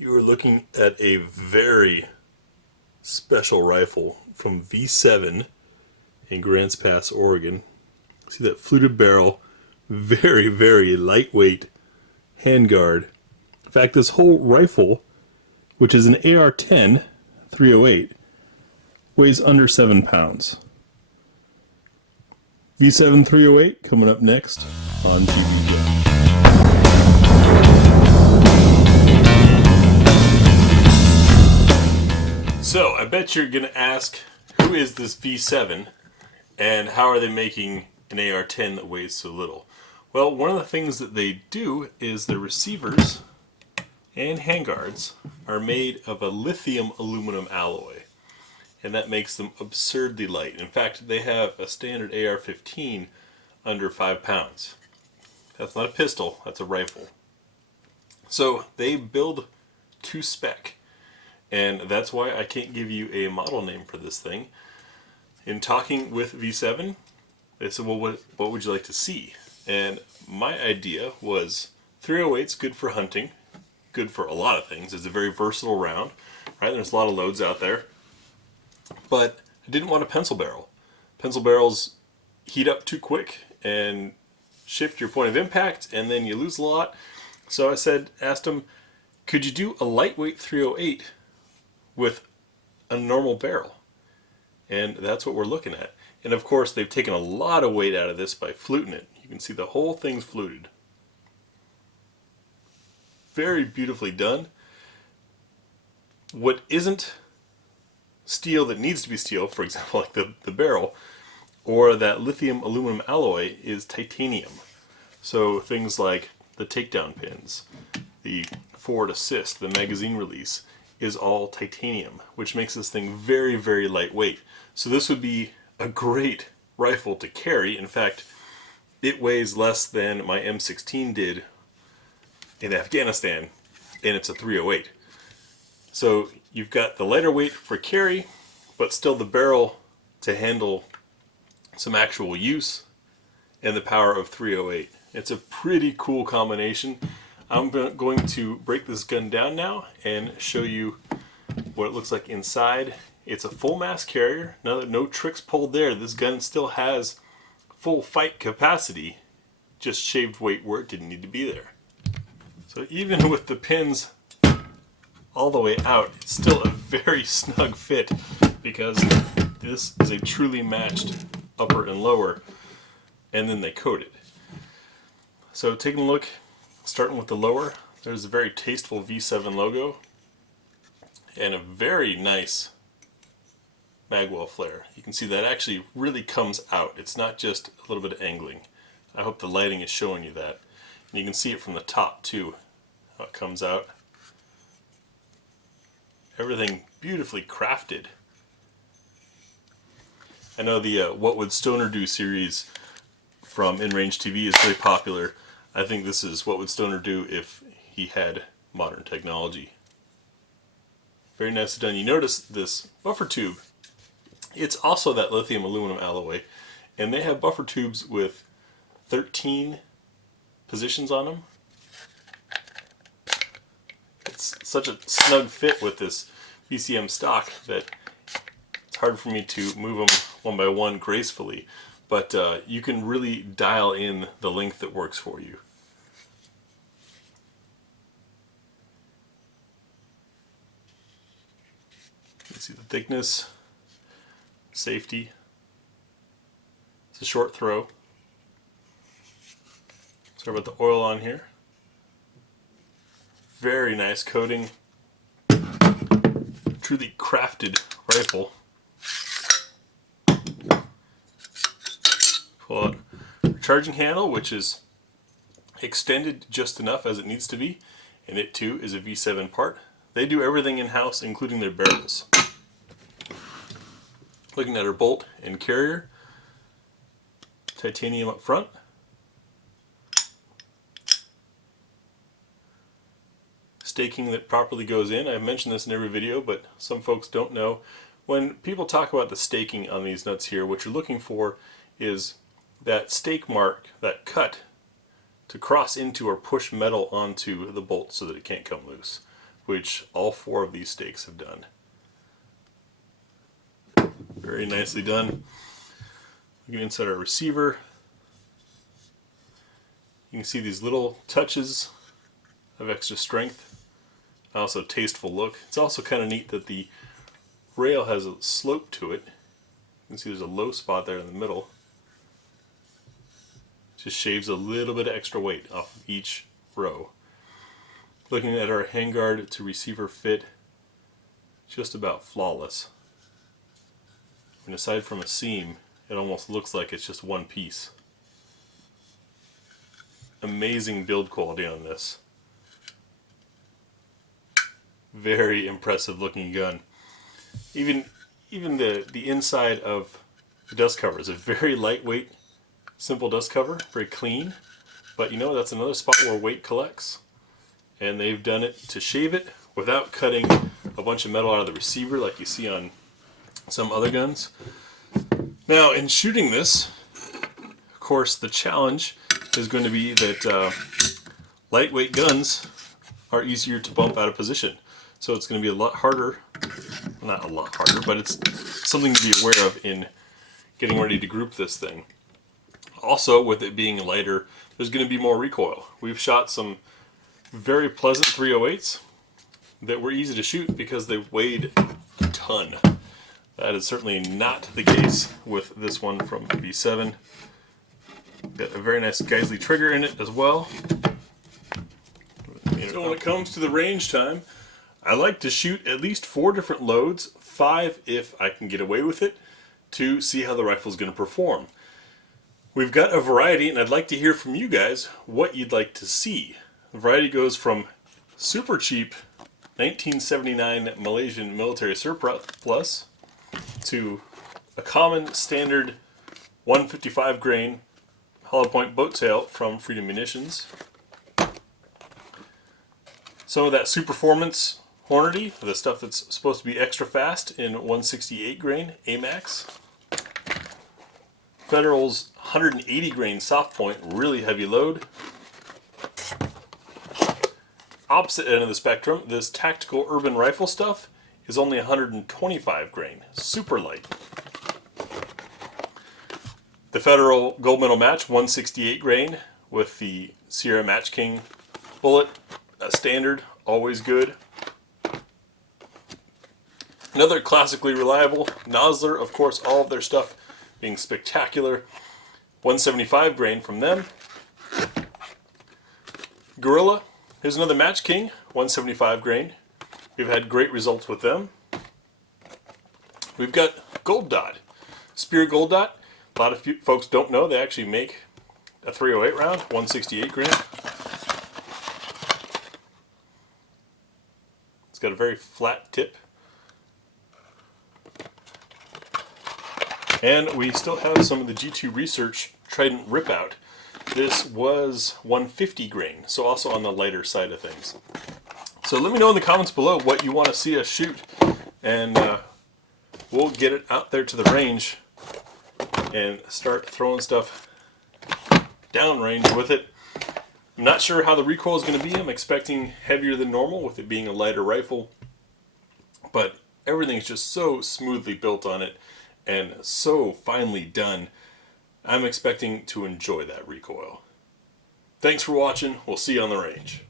You are looking at a very special rifle from V7 in Grants Pass, Oregon. See that fluted barrel, very, very lightweight handguard. In fact, this whole rifle, which is an AR-10 308, weighs under 7 pounds. V7 308 coming up next on GBGuns. So, I bet you're going to ask, who is this V7 and how are they making an AR-10 that weighs so little? Well, one of the things that they do is the receivers and handguards are made of a lithium-aluminum alloy, and that makes them absurdly light. In fact, they have a standard AR-15 under 5 pounds. That's not a pistol, that's a rifle. So they build to spec. And that's why I can't give you a model name for this thing. In talking with V7, they said, well, what would you like to see? And my idea was 308's good for hunting, good for a lot of things. It's a very versatile round, right? There's a lot of loads out there. But I didn't want a pencil barrel. Pencil barrels heat up too quick and shift your point of impact, and then you lose a lot. So I asked them, could you do a lightweight 308 with a normal barrel? And that's what we're looking at. And of course, they've taken a lot of weight out of this by fluting it. You can see the whole thing's fluted. Very beautifully done. What isn't steel that needs to be steel, for example, like the barrel, or that lithium aluminum alloy, is titanium. So things like the takedown pins, the forward assist, the magazine release, is all titanium, which makes this thing very, very lightweight. So this would be a great rifle to carry. In fact, it weighs less than my M16 did in Afghanistan, and it's a 308. So you've got the lighter weight for carry, but still the barrel to handle some actual use, and the power of 308. It's a pretty cool combination. I'm going to break this gun down now and show you what it looks like inside. It's a full mass carrier. No tricks pulled there. This gun still has full fight capacity, just shaved weight where it didn't need to be there. So even with the pins all the way out, it's still a very snug fit because this is a truly matched upper and lower, and then they coat it. So taking a look, starting with the lower, there's a very tasteful V7 logo and a very nice Bagwell flare. You can see that actually really comes out. It's not just a little bit of angling. I hope the lighting is showing you that. And you can see it from the top too, how it comes out. Everything beautifully crafted. I know the What Would Stoner Do series from In Range TV is very popular. I think this is what would Stoner do if he had modern technology. Very nicely done. You notice this buffer tube. It's also that lithium aluminum alloy, and they have buffer tubes with 13 positions on them. It's such a snug fit with this BCM stock that it's hard for me to move them one by one gracefully, but you can really dial in the length that works for you. You can see the thickness, safety. It's a short throw. Sorry about the oil on here. Very nice coating. Truly crafted rifle. Pull out charging handle, which is extended just enough as it needs to be, and it too is a V7 part. They do everything in-house, including their barrels. Looking at her bolt and carrier, titanium up front. Staking that properly goes in. I've mentioned this in every video, but some folks don't know. When people talk about the staking on these nuts here, what you're looking for is that stake mark, that cut, to cross into or push metal onto the bolt so that it can't come loose. which all 4 of these stakes have done. Very nicely done. Looking inside our receiver, you can see these little touches of extra strength, also tasteful look. It's also kind of neat that the rail has a slope to it. You can see there's a low spot there in the middle. Just shaves a little bit of extra weight off of each row. Looking at our handguard to receiver fit, just about flawless. And aside from a seam, it almost looks like it's just one piece. Amazing build quality on this. Very impressive looking gun. Even the inside of the dust cover is a very lightweight, simple dust cover, very clean. But you know, that's another spot where weight collects. And they've done it to shave it without cutting a bunch of metal out of the receiver like you see on some other guns. Now, in shooting this, of course, the challenge is going to be that lightweight guns are easier to bump out of position. So it's going to be a lot harder, not a lot harder, but it's something to be aware of in getting ready to group this thing. Also, with it being lighter, there's going to be more recoil. We've shot some very pleasant 308s that were easy to shoot because they weighed a ton. That is certainly not the case with this one from V7. Got a very nice Geisley trigger in it as well. So when it comes to the range time, I like to shoot at least 4 different loads, 5 if I can get away with it, to see how the rifle is going to perform. We've got a variety, and I'd like to hear from you guys what you'd like to see. The variety goes from super cheap 1979 Malaysian military surplus to a common standard 155 grain hollow point boat tail from Freedom Munitions. Some of that super performance Hornady, the stuff that's supposed to be extra fast in 168 grain AMAX. Federal's 180 grain soft point, really heavy load. Opposite end of the spectrum, this tactical urban rifle stuff is only 125 grain, super light. The Federal Gold Medal Match 168 grain with the Sierra Match King bullet, a standard, always good. Another classically reliable, Nosler, of course, all of their stuff being spectacular. 175 grain from them. Gorilla, here's another Match King, 175 grain. We've had great results with them. We've got Gold Dot. Spear Gold Dot. A lot of folks don't know they actually make a 308 round, 168 grain. It's got a very flat tip. And we still have some of the G2 Research Trident Rip-Out. This was 150 grain, so also on the lighter side of things. So let me know in the comments below what you want to see us shoot, and we'll get it out there to the range and start throwing stuff downrange with it. I'm not sure how the recoil is going to be. I'm expecting heavier than normal with it being a lighter rifle, but everything's just so smoothly built on it and so finely done. I'm expecting to enjoy that recoil. Thanks for watching. We'll see you on the range.